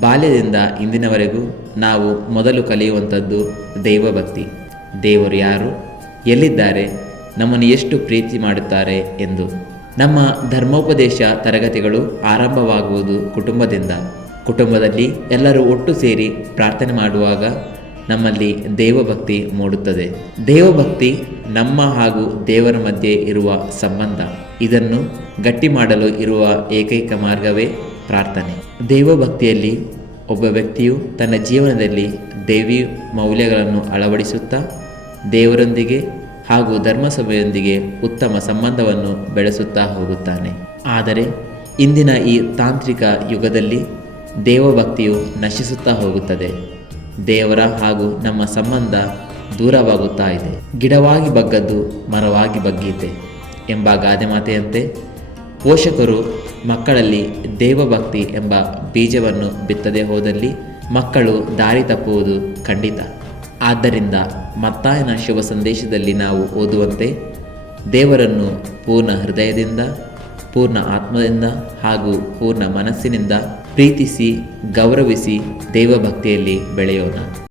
ಬಾಲ್ಯದಿಂದ ಇಂದಿನವರೆಗೂ ನಾವು ಮೊದಲು ಕಲಿಯುವಂಥದ್ದು ದೈವಭಕ್ತಿ. ದೇವರು ಯಾರು? ಎಲ್ಲಿದ್ದಾರೆ? ನಮ್ಮನ್ನು ಎಷ್ಟು ಪ್ರೀತಿ ಮಾಡುತ್ತಾರೆ ಎಂದು. ನಮ್ಮ ಧರ್ಮೋಪದೇಶ ತರಗತಿಗಳು ಆರಂಭವಾಗುವುದು ಕುಟುಂಬದಿಂದ. ಕುಟುಂಬದಲ್ಲಿ ಎಲ್ಲರೂ ಒಟ್ಟು ಸೇರಿ ಪ್ರಾರ್ಥನೆ ಮಾಡುವಾಗ ನಮ್ಮಲ್ಲಿ ದೇವಭಕ್ತಿ ಮೂಡುತ್ತದೆ. ದೇವಭಕ್ತಿ ನಮ್ಮ ಹಾಗೂ ದೇವರ ಮಧ್ಯೆ ಇರುವ ಸಂಬಂಧ. ಇದನ್ನು ಗಟ್ಟಿ ಮಾಡಲು ಇರುವ ಏಕೈಕ ಮಾರ್ಗವೇ ಪ್ರಾರ್ಥನೆ. ದೇವಭಕ್ತಿಯಲ್ಲಿ ಒಬ್ಬ ವ್ಯಕ್ತಿಯು ತನ್ನ ಜೀವನದಲ್ಲಿ ದೇವಿ ಮೌಲ್ಯಗಳನ್ನು ಅಳವಡಿಸುತ್ತಾ, ದೇವರೊಂದಿಗೆ ಹಾಗೂ ಧರ್ಮಸಭೆಯೊಂದಿಗೆ ಉತ್ತಮ ಸಂಬಂಧವನ್ನು ಬೆಳೆಸುತ್ತಾ ಹೋಗುತ್ತಾನೆ. ಆದರೆ, ಇಂದಿನ ಈ ತಾಂತ್ರಿಕ ಯುಗದಲ್ಲಿ ದೇವಭಕ್ತಿಯು ನಶಿಸುತ್ತಾ ಹೋಗುತ್ತದೆ. ದೇವರ ಹಾಗೂ ನಮ್ಮ ಸಂಬಂಧ ದೂರವಾಗುತ್ತಾ ಇದೆ. ಗಿಡವಾಗಿ ಬಗ್ಗದ್ದು ಮರವಾಗಿ ಬಗ್ಗೀತೆ ಎಂಬ ಗಾದೆ ಮಾತೆಯಂತೆ ಪೋಷಕರು ಮಕ್ಕಳಲ್ಲಿ ದೇವಭಕ್ತಿ ಎಂಬ ಬೀಜವನ್ನು ಬಿತ್ತದೆ ಹೋದಲ್ಲಿ ಮಕ್ಕಳು ದಾರಿ ತಪ್ಪುವುದು ಖಂಡಿತ. ಆದ್ದರಿಂದ ಮತ್ತಾಯನ ಶುಭ ಸಂದೇಶದಲ್ಲಿ ನಾವು ಓದುವಂತೆ ದೇವರನ್ನು ಪೂರ್ಣ ಹೃದಯದಿಂದ, ಪೂರ್ಣ ಆತ್ಮದಿಂದ ಹಾಗೂ ಪೂರ್ಣ ಮನಸ್ಸಿನಿಂದ ಪ್ರೀತಿಸಿ ಗೌರವಿಸಿ ದೇವಭಕ್ತಿಯಲ್ಲಿ ಬೆಳೆಯೋಣ.